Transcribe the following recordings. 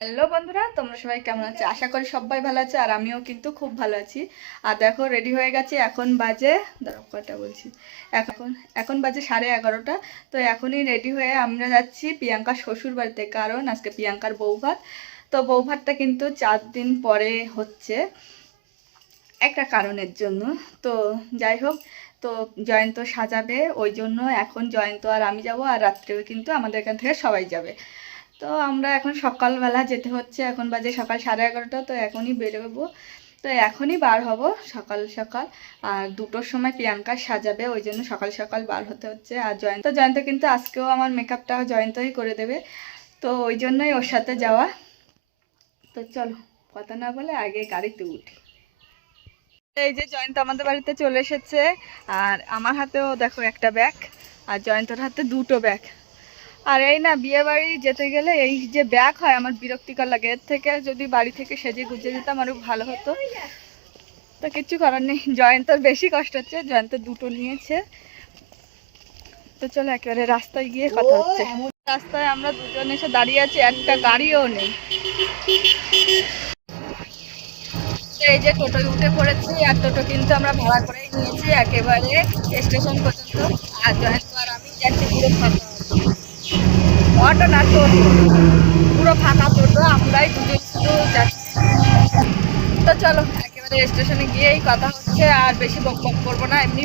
Hello বন্ধুরা, তোমরা সবাই কেমন আছো? আশা করি সবাই ভালো আছে আর আমিও কিন্তু খুব ভালো আছি। আর দেখো রেডি হয়ে গেছে, এখন বাজে, দাঁড়াও, কটা বলছি? এখন এখন বাজে সাড়ে এগারোটা, তো এখনই রেডি হয়ে আমরা যাচ্ছি প্রিয়াঙ্কার শ্বশুর বাড়িতে। কারণ আজকে প্রিয়াঙ্কার বৌভাত, তো বৌভাতটা কিন্তু চার দিন পরে হচ্ছে একটা কারণের জন্য। তো যাই হোক, তো জয়ন্ত সাজাবে, ওই জন্য এখন জয়ন্ত আর আমি যাব, আর রাত্রেও কিন্তু আমাদের এখান থেকে সবাই যাবে। তো আমরা এখন সকালবেলা যেতে হচ্ছে, এখন বাজে সকাল সাড়ে এগারোটা, তো এখনই বেরোবো। তো এখনই বার হব সকাল সকাল, আর দুটোর সময় প্রিয়াঙ্কা সাজাবে, ওই জন্য সকাল সকাল বার হতে হচ্ছে। আর জয়ন্ত জয়ন্ত কিন্তু আজকেও আমার মেকআপটা জয়ন্তই করে দেবে, তো ওই জন্যই ওর সাথে যাওয়া। তো চলো, কথা না বলে আগে গাড়িতে উঠি। এই যে জয়ন্ত আমাদের বাড়িতে চলে এসেছে, আর আমার হাতেও দেখো একটা ব্যাগ আর জয়ন্তর হাতে দুটো ব্যাগ আর এই না, বিয়ে বাড়ি যেতে গেলে এই যে ব্যাগ হয় আমার বিরক্তিকর লাগে। এর থেকে যদি বাড়ি থেকে সেজে গুজে দিতাম আরও ভালো হতো। তো কিচ্ছু করার নেই। জয়ন্তর বেশি কষ্ট হচ্ছে, জয়ন্ত দুটো নিয়েছে। তো চলো একেবারে রাস্তায় গিয়ে কথা হচ্ছে। রাস্তায় আমরা দুজন এসে দাঁড়িয়ে আছি, একটা গাড়িও নেই। এই যে টোটোয় উঠে পড়েছি, আর টোটো কিন্তু আমরা ভাড়া করেই নিয়েছি একেবারে স্টেশন পর্যন্ত। আর জয়ন্ত আর আমি যাচ্ছি পুরো ফাঁকা। অটো না টোটো পুরো ফাঁকা টোটো আমরাই দুজন শুধু যাচ্ছি। তো চলো একেবারে স্টেশনে গিয়েই কথা হচ্ছে আর বেশি বক বক করব না এমনি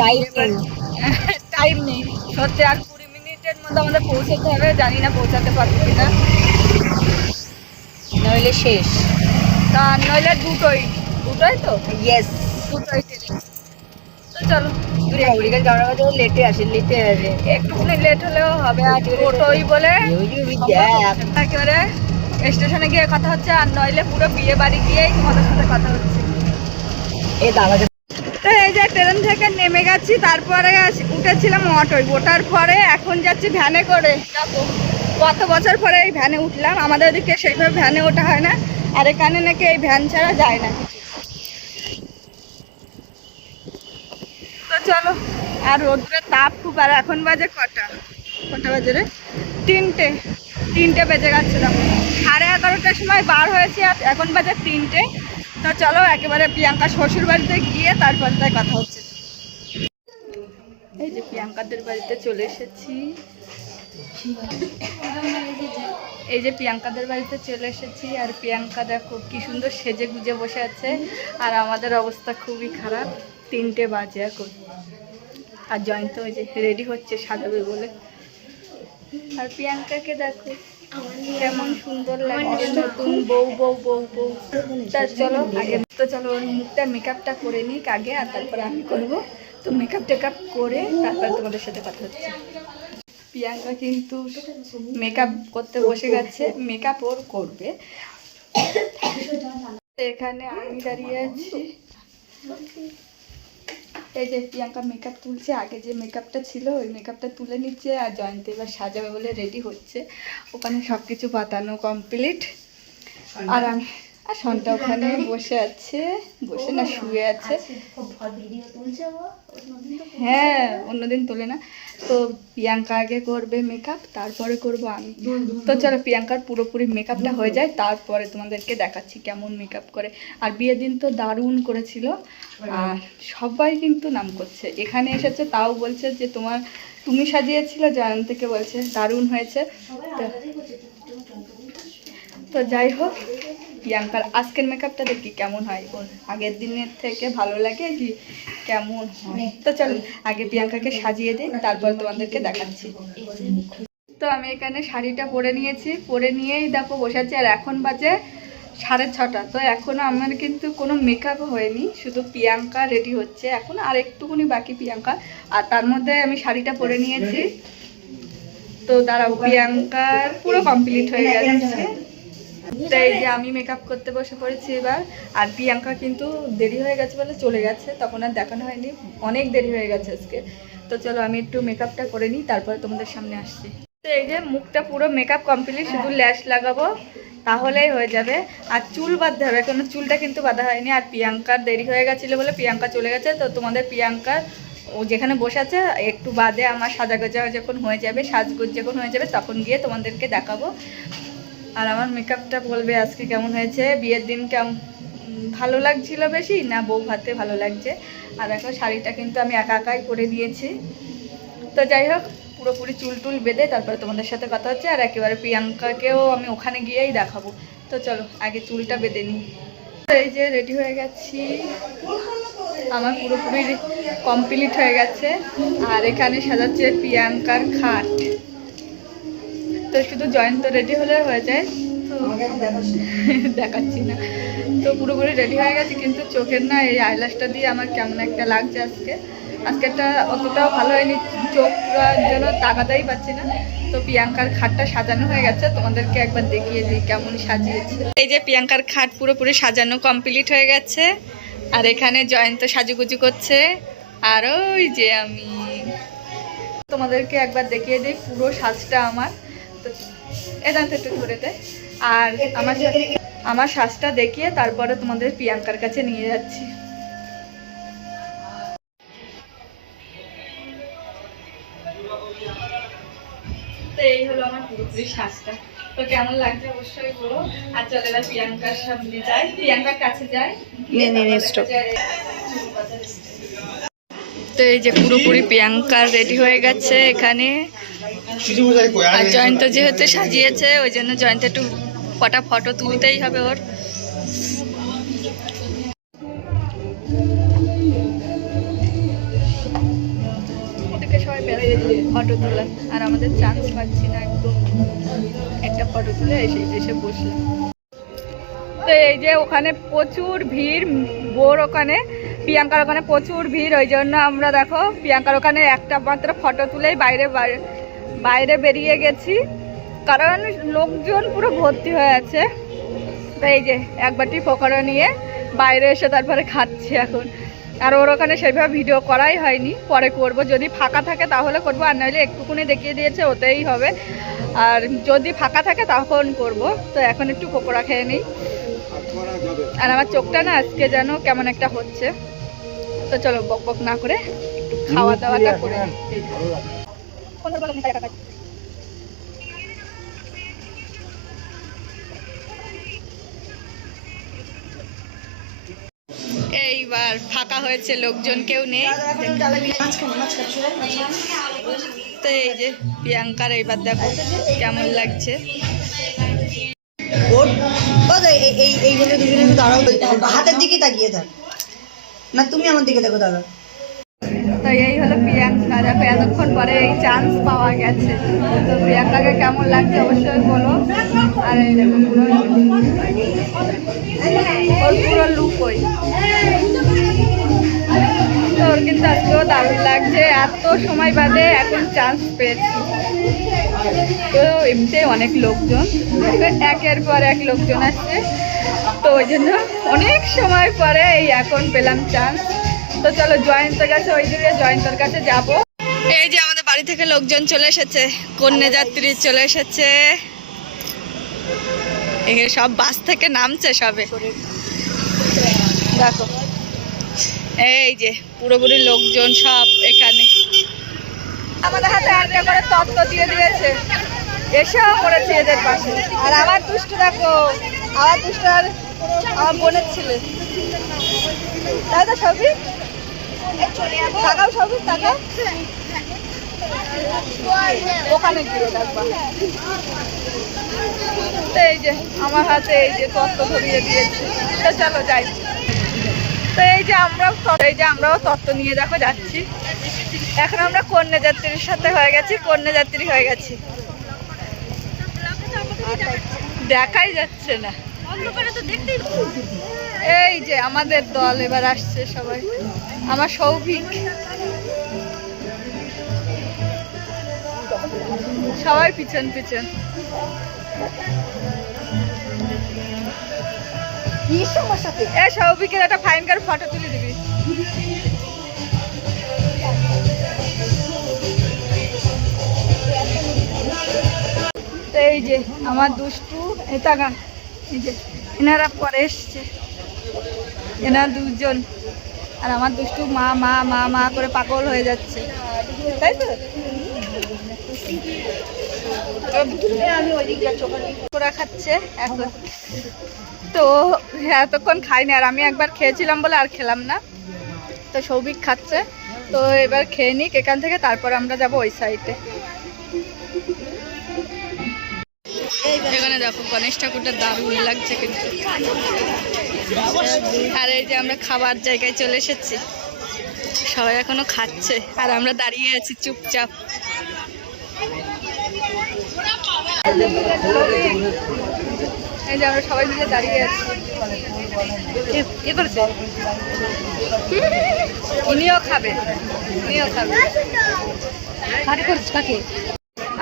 টাইম নেই। সত্যি আর কুড়ি মিনিটের মধ্যে আমাদের পৌঁছাতে হবে জানি না পৌঁছাতে পারব কিনা। নইলে শেষ। তা নইলে দুটোই দুটোই তো? ইয়েস দুটোই ট্রেন। তো চলো ওদিকে যাওয়ার কথা লেটে আসে লেটে আসে। একটুখানি লেট হলেও হবে আর টোটোই বলে একেবারে স্টেশনে গিয়ে কথা হচ্ছে আর নইলে পুরো বিয়ে বাড়ি গিয়েই তোমাদের সাথে কথা হচ্ছে। এ দাদা তো এই যে ট্রেন থেকে নেমে গেছি তারপরে উঠেছিলাম অটোয়। ওঠার পরে এখন যাচ্ছি ভ্যানে করে। কত বছর পরে এই ভ্যানে উঠলাম? আমাদের ওদিকে সেইভাবে ভ্যানে ওঠা হয় না। আর এখানে নাকি এই ভ্যান ছাড়া যায় না চলো। আর রোদ্রের তাপ খুব, আর এখন বাজে কটা? কটা বাজে রে? তিনটে। তিনটে বেজে গেছে তখন সাড়ে এগারোটার সময় বার হয়েছে, আর এখন বাজে তিনটে। তো চলো, একেবারে প্রিয়াঙ্কা শ্বশুর বাড়িতে গিয়ে তারপর তাই কথা হচ্ছে। এই যে প্রিয়াঙ্কাদের বাড়িতে চলে এসেছি। এই যে প্রিয়াঙ্কাদের বাড়িতে চলে এসেছি, আর প্রিয়াঙ্কা দেখো কি সুন্দর সেজে গুজে বসে আছে, আর আমাদের অবস্থা খুবই খারাপ। তিনটে বাজে এখন। আর জয়ন্ত ওই যে রেডি হচ্ছে সাজাবে বলে। আর প্রিয়াঙ্কাকে দেখো কেমন সুন্দর লাগছে নতুন বউ বউ বউ বউ তা চলো আগে তো চলো ওর মুখটা মেকআপটা করে নিক আগে আর তারপর আমি করব। তো মেকআপ টেকআপ করে তারপর তোমাদের সাথে কথা হচ্ছে। প্রিয়াঙ্কা কিন্তু মেকআপ করতে বসে গেছে। মেকআপ ওর করবে। এখানে আমি দাঁড়িয়ে আছি। এই যে প্রিয়াঙ্কা মেকআপ তুলছে আগে যে মেকআপটা ছিল ওই মেকআপটা তুলে নিচ্ছে আর জয়ন্তী এবার সাজাবে বলে রেডি হচ্ছে। ওখানে সব কিছু পাতানো কমপ্লিট আর আমি আর সনটা ওখানে বসে আছে বসে না শুয়ে আছে। হ্যাঁ অন্যদিন তোলে না। তো প্রিয়াঙ্কা আগে করবে মেকআপ তারপরে করব আমি। তো চলো প্রিয়াঙ্কার পুরোপুরি মেকআপটা হয়ে যায় তারপরে তোমাদেরকে দেখাচ্ছি কেমন মেকআপ করে। আর বিয়ের দিন তো দারুণ করেছিল আর সবাই কিন্তু নাম করছে। এখানে এসেছে তাও বলছে যে তোমার তুমি সাজিয়েছিলে জয়ন থেকে বলছে দারুণ হয়েছে। তো তো যাই হোক প্রিয়াঙ্কার, আজকের মেকআপটা দেখি কেমন হয়? আগের দিনের থেকে ভালো লাগে কি কেমন হয়? তো চলো, আগে প্রিয়াঙ্কাকে সাজিয়ে দিই, তারপর তোমাদেরকে দেখাচ্ছি। তো আমি এখানে শাড়িটা পরে নিয়েছি, পরে নিয়েই দেখো বসে আছি, আর এখন বাজে সাড়ে ছটা। তো এখনও আমার কিন্তু কোনো মেকআপ হয়নি, শুধু প্রিয়াঙ্কা রেডি হচ্ছে এখন, আর একটুকুনি বাকি প্রিয়াঙ্কা। আর তার মধ্যে আমি শাড়িটা পরে নিয়েছি। তো দাঁড়াও, প্রিয়াঙ্কার পুরো কমপ্লিট হয়ে গেছে। তো এই যে আমি মেকআপ করতে বসে পড়েছি এবার আর প্রিয়াঙ্কা কিন্তু দেরি হয়ে গেছে বলে চলে গেছে তখন আর দেখানো হয়নি অনেক দেরি হয়ে গেছে আজকে। তো চলো আমি একটু মেকআপটা করে নিই তারপরে তোমাদের সামনে আসছি। তো এই যে মুখটা পুরো মেকআপ কমপ্লিট শুধু ল্যাশ লাগাবো তাহলেই হয়ে যাবে। আর চুল বাঁধতে হবে কোনো চুলটা কিন্তু বাঁধা হয়নি আর প্রিয়াঙ্কার দেরি হয়ে গেছিল বলে প্রিয়াঙ্কা চলে গেছে তো তোমাদের প্রিয়াঙ্কার ও যেখানে বসে আছে একটু বাদে আমার সাজা গোজা যখন হয়ে যাবে সাজগোজ যখন হয়ে যাবে তখন গিয়ে তোমাদেরকে দেখাবো। আর আমার মেকআপটা বলবে আজকে কেমন হয়েছে, বিয়ের দিন কেমন ভালো লাগছিল বেশি না বউ ভাতে ভালো লাগছে? আর দেখো শাড়িটা কিন্তু আমি একা একাই করে দিয়েছি। তো যাই হোক, পুরোপুরি চুল টুল বেঁধে তারপরে তোমাদের সাথে কথা হচ্ছে আর একেবারে প্রিয়াঙ্কাকেও আমি ওখানে গিয়েই দেখাবো। তো চলো, আগে চুলটা বেঁধে নিই। এই যে রেডি হয়ে গেছি। আমার পুরোপুরি কমপ্লিট হয়ে গেছে। আর এখানে সাজাচ্ছে প্রিয়াঙ্কার খাট। তো শুধু জয়েন্ট রেডি হলে হয়ে যায়। তো দেখাচ্ছি না। তো পুরোপুরি রেডি হয়ে গেছে, কিন্তু চোখের না এই আইলাসটা দিয়ে আমার কেমন একটা লাগছে আজকে। আজকেরটা অতটাও ভালো হয়নি, চোখ যেন তাকাতেই পাচ্ছি না। তো প্রিয়াঙ্কার খাটটা সাজানো হয়ে গেছে, তোমাদেরকে একবার দেখিয়ে দিই কেমন সাজিয়েছে। এই যে প্রিয়াঙ্কার খাট পুরোপুরি সাজানো কমপ্লিট হয়ে গেছে, আর এখানে জয়ন্ত সাজুগুজু করছে, আর ওই যে আমি। তোমাদেরকে একবার দেখিয়ে দিই, পুরো সাজটা আমার। একটু ধরে দেয় আর আমার আমার সাজটা দেখিয়ে তারপরে তোমাদের প্রিয়াঙ্কার কাছে নিয়ে যাচ্ছি। তো এই হলো আমার পুরোপুরি সাজটা তো কেমন লাগছে অবশ্যই বলো। আর চলে এবার প্রিয়াঙ্কার সামনে যাই। প্রিয়াঙ্কার কাছে যাই। নে, নে, নে, stop. তো এই যে পুরোপুরি প্রিয়াঙ্কার রেডি হয়ে গেছে এখানে। আর জয়ন্ত যেহেতু সাজিয়েছে ওই জন্য জয়ন্ত একটু কটা ফটো তুলতেই হবে ওর। ফটো তোলা আর আমাদের চান্স পাচ্ছি না একদম। একটা ফটো তুলে এসে এসে বসলাম। তো এই যে ওখানে প্রচুর ভিড় বোর ওখানে প্রিয়াঙ্কার ওখানে প্রচুর ভিড় ওই জন্য আমরা দেখো প্রিয়াঙ্কার ওখানে একটা মাত্র ফটো তুলেই বাইরে বাইরে- বাইরে বেরিয়ে গেছি। কারণ লোকজন পুরো ভর্তি হয়ে আছে। এই যে, এক বাটি পকোড়া নিয়ে বাইরে এসে তারপরে খাচ্ছি এখন। আর ওর ওখানে সেইভাবে ভিডিও করাই হয়নি। পরে করব। যদি ফাঁকা থাকে তাহলে করব, আর নইলে একটুকুনি দেখিয়ে দিয়েছে, ওতেই হবে। আর যদি ফাঁকা থাকে তখন করব। তো এখন একটু পকোড়া খেয়ে নিই। আর আমার চোখটা না আজকে যেন কেমন একটা হচ্ছে। তো চলো বক বক না করে খাওয়া দাওয়াটা করে এইবার ফাঁকা হয়েছে লোকজন কেউ নেই। তো এই যে প্রিয়াঙ্কার এইবার দেখো কেমন লাগছে। ওর ও এই এই এইভাবে দুজনে দাঁড়াও হাতের দিকে তাকিয়ে থাক। না তুমি আমার দিকে দেখো দাদা তো এই হলো প্রিয়াঙ্কা। দেখো, এতক্ষণ পরে এই চান্স পাওয়া গেছে। তো প্রিয়াঙ্কাকে কেমন লাগছে অবশ্যই বলো। আর এই দেখো, পুরো ওর পুরো লুক ওই। তো ওর কিন্তু আজকেও দারুণ লাগছে। এত সময় বাদে এখন চান্স পেয়েছি। তো এমনিতে অনেক লোকজন। একের পর এক লোকজন আসছে। তো ওই জন্য অনেক সময় পরে এই এখন পেলাম চান্স তো চলো জয়ন্তর কাছে ওই দিকে জয়ন্তর কাছে যাব। এই যে আমাদের বাড়ি থেকে লোকজন চলে এসেছে কন্যা যাত্রী চলে এসেছে। এখানে সব বাস থেকে নামছে সবে। দেখো, এই যে পুরোপুরি লোকজন সব এখানে। আমাদের হাতে একটা করে তত্ত্ব দিয়ে দিয়েছে। এসেও পড়েছে এদের পাশে। আর আমার দুষ্টু দেখো, আমার দুষ্ট আর আমার বোনের ছেলে। তো সবই? এই যে আমার হাতে এই যে তত্ত্ব ধরিয়ে দিয়েছে চলো যাই তো এই যে আমরাও এই যে আমরাও তত্ত্ব নিয়ে দেখো যাচ্ছি এখন আমরা কন্যা যাত্রীর সাথে হয়ে গেছি কন্যা যাত্রী হয়ে গেছি দেখাই যাচ্ছে না এই যে আমাদের দল এবার আসছে সবাই। আমার সৌভিক। সবাই পিছন পিছন। এ সৌভিকের একটা ফাইন কার ফটো তুলে দিবি। এই যে আমার দুষ্টু এটা গান। এই যে এনারা পরে এসছে। এনারা দুজন। আর আমার দুষ্টু মা মা মা মা করে পাগল হয়ে যাচ্ছে। তাই তো? ওরা খাচ্ছে এখন। তো এতক্ষণ খাইনি, আর আমি একবার খেয়েছিলাম বলে আর খেলাম না। তো সৌভিক খাচ্ছে। তো এবার খেয়ে নিক এখান থেকে, তারপর আমরা যাব ওই সাইডে এখানে দেখো, গণেশ ঠাকুরটা দারুণ লাগছে কিন্তু। আর এই যে আমরা খাবার জায়গায় চলে এসেছি, সবাই এখনও খাচ্ছে, আর আমরা দাঁড়িয়ে আছি চুপচাপ। এই যে আমরা সবাই মিলে দাঁড়িয়ে আছি। উনিও খাবে উনিও খাবে।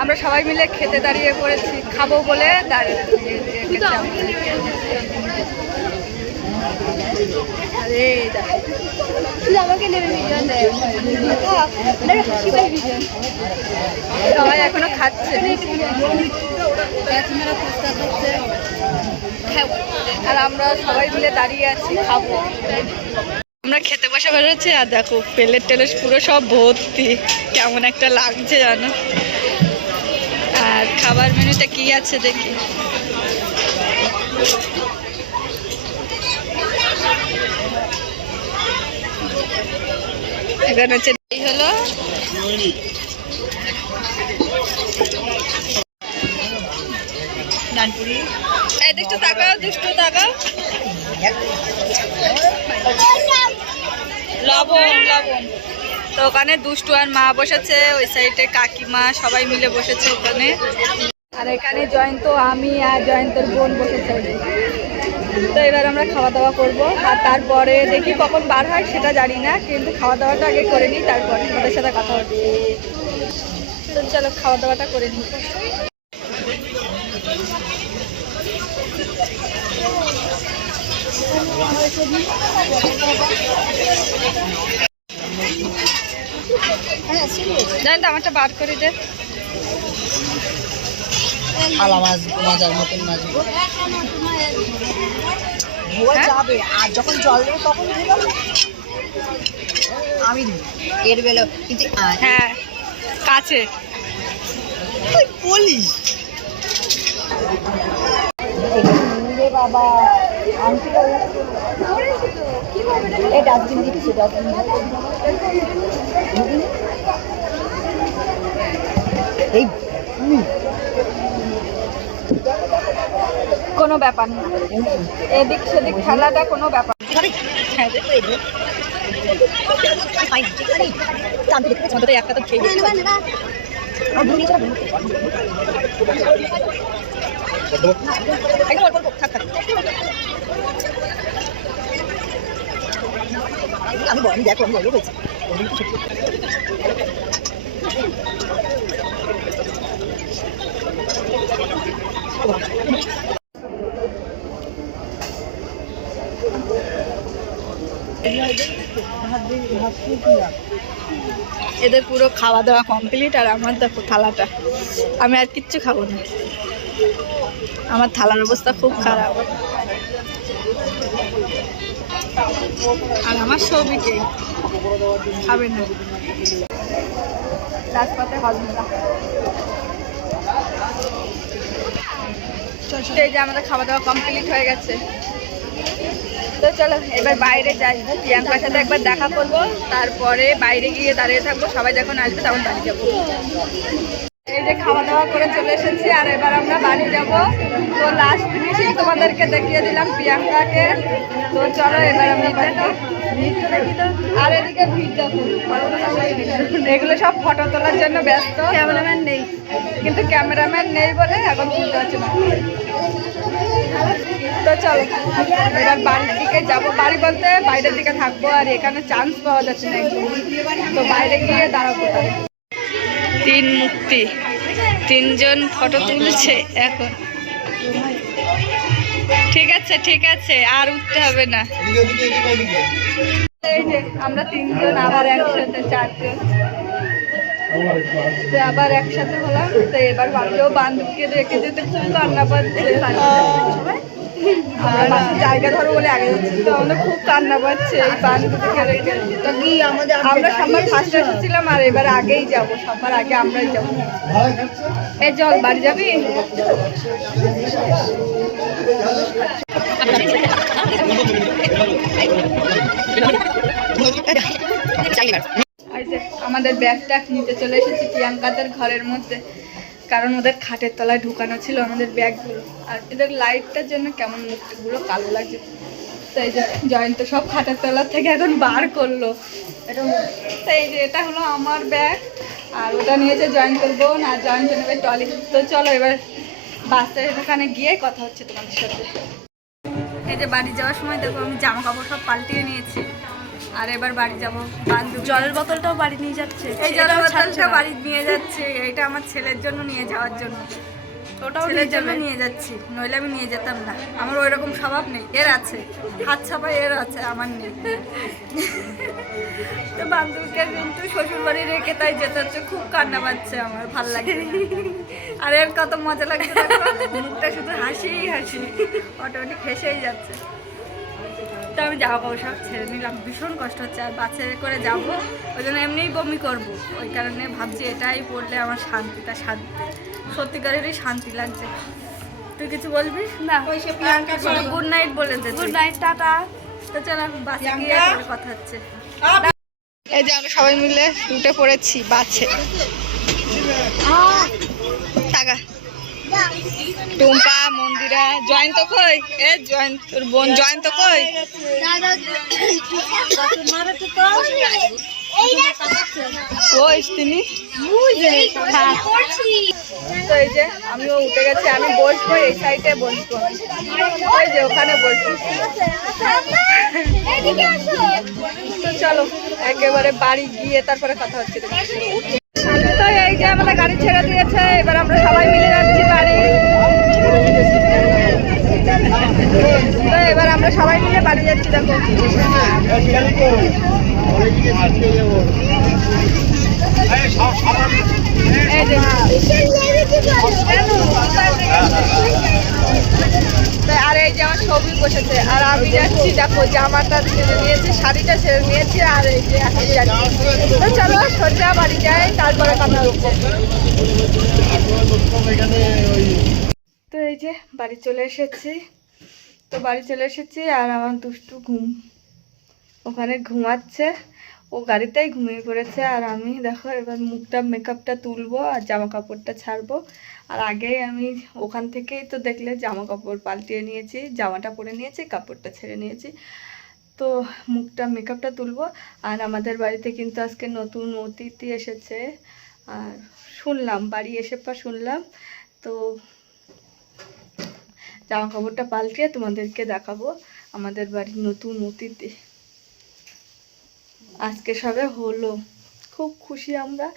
আমরা সবাই মিলে খেতে দাঁড়িয়ে পড়েছি খাব বলে দাঁড়িয়ে। সবাই এখনও খাচ্ছে। আর আমরা সবাই মিলে দাঁড়িয়ে আছি খাব। আমরা খেতে বসে বেরোচ্ছি আর দেখো প্লেট টেলেট পুরো সব ভর্তি। কেমন একটা লাগছে জানো? আর খাবার মেনুতে কি আছে দেখি। এখানে হচ্ছে এই হলো। ডানপুরি। এই দুষ্টু তাকাও দুষ্টু তাকাও। লবণ লবণ। তো ওখানে দুষ্টু আর মা বসেছে, ওই সাইডে কাকিমা সবাই মিলে বসেছে ওখানে। আর এখানে জয়ন্ত, আমি আর জয়ন্তর বোন বসেছে। তো এবার আমরা খাওয়া দাওয়া করব। আর তারপরে দেখি কখন বার হয়, সেটা জানি না, কিন্তু খাওয়া দাওয়াটা আগে করে নিই, তারপরে তোমাদের সাথে কথা হচ্ছে তো চলো খাওয়া দাওয়াটা করে নিই। জানেন তো আমারটা বার করে দে। থালা মাছ মজার মতন মাছ ধোয়া হ্যাঁ? যাবে আর যখন জল দেবে তখন আমি এর বেলা কিন্তু হ্যাঁ কাছে। তুই বলিস। বাবা। এই ডাস্টবিন দিচ্ছে ডাস্টবিন এই কোনো ব্যাপার না। এদিক সেদিক খেলাটা কোনো ব্যাপার একটা তো খেয়ে। একদম অল্প। আমি। এদের পুরো খাওয়া দাওয়া কমপ্লিট আর আমার দেখো থালাটা আমি আর কিচ্ছু খাব না আমার থালার অবস্থা খুব খারাপ। আর আমার সবিকে খাবে না। রাজপথে হজমেলা এই যে আমাদের খাওয়া দাওয়া কমপ্লিট হয়ে গেছে। তো চলো এবার বাইরে যাই। প্রিয়াঙ্কার সাথে একবার দেখা করব। তারপরে বাইরে গিয়ে দাঁড়িয়ে থাকব। সবাই যখন আসবে তখন বাড়ি যাব। এই যে খাওয়া দাওয়া করে চলে এসেছি আর এবার আমরা বাড়ি যাব। তো লাস্ট ফিনিশিং তোমাদেরকে দেখিয়ে দিলাম প্রিয়াঙ্কাকে। তো চলো এবার যাব। আর এদিকে ভিড় দেখো এগুলো সব ফটো তোলার জন্য ব্যস্ত। ক্যামেরাম্যান নেই। কিন্তু ক্যামেরাম্যান নেই বলে এখন তুলতে পারছি না। তো চলো এবার বাড়ির দিকে যাব। বাড়ি বলতে বাইরের দিকে থাকব আর এখানে চান্স পাওয়া যাচ্ছে না একদম। তো বাইরে গিয়ে দাঁড়াবো। তিন মুক্তি। তিনজন ফটো তুলছে এখন। ঠিক আছে ঠিক আছে, আর উঠতে হবে না। আমরা তিনজন, আবার একসাথে চারজন। আবার একসাথে হলাম, তো এবার বাড়িও বান্ধবীকে রেখে যেতে খুব কান্না পাচ্ছে। জায়গা ধরো বলে আগে যাচ্ছি। তো আমাদের খুব কান্না পাচ্ছে এই পান দুটো খেলে খেলে। কি আমাদের আমরা সবার ফার্স্ট এসেছিলাম? আর এবার আগেই যাব সবার আগে আমরাই যাব। এই জল বাড়ি যাবি? এই যে আমাদের ব্যাগটা নিতে চলে এসেছি প্রিয়াঙ্কাদের ঘরের মধ্যে। কারণ ওদের খাটের তলায় ঢুকানো ছিল আমাদের ব্যাগগুলো। আর এদের লাইটটার জন্য কেমন মুখগুলো কালো লাগছে। তো এই যে জয়ন্ত সব খাটের তলার থেকে এখন বার করল। এটা তো এই যে এটা হলো আমার ব্যাগ আর ওটা নিয়েছে জয়ন্তর বোন আর জয়ন্ত নেবে টলি তো চলো এবার বাসের ওখানে গিয়ে কথা হচ্ছে তোমাদের সাথে। এই যে বাড়ি যাওয়ার সময় দেখো আমি জামা কাপড় সব পাল্টিয়ে নিয়েছি। আর এবার বাড়ি যাব জলের বোতলটাও বাড়ি নিয়ে যাচ্ছে। এই জলের বোতলটা বাড়ি নিয়ে যাচ্ছে এটা আমার ছেলের জন্য নিয়ে যাওয়ার জন্য। ওটাও ছেলের জন্য নিয়ে যাচ্ছি নইলে আমি নিয়ে যেতাম না। আমার ওই রকম স্বভাব নেই এর আছে। হাত ছাপাই এর আছে আমার নেই। তো বান্ধবীকে কিন্তু শ্বশুর বাড়ি রেখে তাই যেতে হচ্ছে। খুব কান্না পাচ্ছে আমার ভালো লাগে আর এর কত মজা লাগছে মুখটা শুধু হাসিই হাসি অটোমেটিক হেসেই যাচ্ছে। তো আমি জামা কাপড় সব ছেড়ে নিলাম। ভীষণ কষ্ট হচ্ছে আর বাসে করে যাব ওই জন্য এমনিই বমি করব। ওই কারণে ভাবছি এটাই পড়লে আমার শান্তিটা শান্তি সত্যিকারেরই শান্তি লাগছে। তুই কিছু বলবি? না গুড নাইট বলে দে গুড নাইট টাটা। তো চলো বাসে গিয়ে কথা হচ্ছে। এই যে আমরা সবাই মিলে উঠে পড়েছি বাসে। টাকা। টুম্পা, মন্দিরা, জয়ন্ত কই এ, জয়ন্ত, তোর বোন জয়ন্ত কই। তো এই যে, আমিও উঠে গেছি, আমি বসবো এই সাইডে বসবো ওই যে, ওখানে বসবো চলো, একেবারে বাড়ি গিয়ে তারপরে কথা হচ্ছে। এই যে আমাদের গাড়ি ছেড়ে দিয়েছে, এবার আমরা সবাই মিলে যাচ্ছি বাড়ি। তো এবার আমরা সবাই মিলে বাড়ি যাচ্ছি ছবি বসেছে আর আমি যাচ্ছি, দেখো জামাটা ছেড়ে নিয়েছি, শাড়িটা ছেড়ে নিয়েছি, আর এই যে চলো, সোজা বাড়ি যাই, তারপরে কথা হচ্ছে তো এই যে বাড়ি চলে এসেছি। তো বাড়ি চলে এসেছি, আর আমার দুষ্টু ঘুম। ওখানে ঘুমাচ্ছে, ও গাড়িতেই ঘুমিয়ে পড়েছে, আর আমি দেখো এবার মুখটা মেকআপটা তুলবো, আর জামা কাপড়টা ছাড়বো। আর আগে আমি ওখান থেকেই তো দেখলে জামা কাপড় পাল্টিয়ে নিয়েছি, জামাটা পরে নিয়েছি, কাপড়টা ছেড়ে নিয়েছি। তো মুখটা মেকআপটা তুলবো। আর আমাদের বাড়িতে কিন্তু আজকে নতুন অতিথি এসেছে। আর শুনলাম, বাড়ি এসে পর শুনলাম। তো জামা কাপড়টা পাল্টিয়ে তোমাদেরকে দেখাবো আমাদের বাড়ির নতুন অতিথি। আজকে সবে হলো। খুব খুশি আমরা।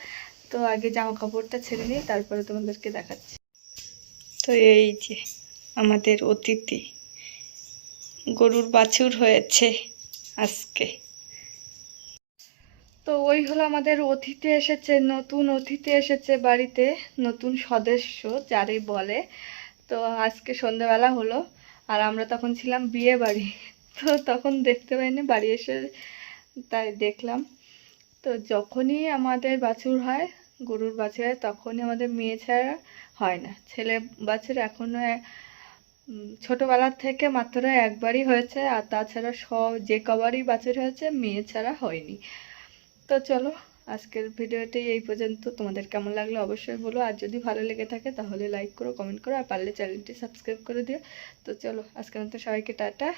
তো আগে জামা কাপড়টা ছেড়ে নিই, তারপরে তোমাদেরকে দেখাচ্ছি। তো এই যে আমাদের অতিথি, গরুর বাছুর হয়েছে আজকে। তো ওই হলো আমাদের অতিথি এসেছে, নতুন অতিথি এসেছে বাড়িতে, নতুন সদস্য যারই বলে। তো আজকে সন্ধ্যাবেলা হলো, আর আমরা তখন ছিলাম বিয়ে বাড়ি। তো তখন দেখতে পাইনি, বাড়ি এসে তাই দেখলাম। তো যখনই আমাদের বাছুর হয় গরুর বাছুর তখনই আমাদের মেয়ে ছাড়া হয় না। ছেলে বাছুর এখনও ছোটবেলার থেকে মাত্র একবারই হয়েছে আর তাছাড়া সব যে কবারই বাছুর হয়েছে মেয়ে ছাড়া হয়নি। তো চলো, আজকের ভিডিওটি এই পর্যন্ত। তোমাদের কেমন লাগল অবশ্যই বলো। আর যদি ভালো লেগে থাকে তাহলে লাইক করো কমেন্ট করো, আর পারলে চ্যানেলটি সাবস্ক্রাইব করে দিও। তো চলো, আজকের মতো সবাইকে টাটা।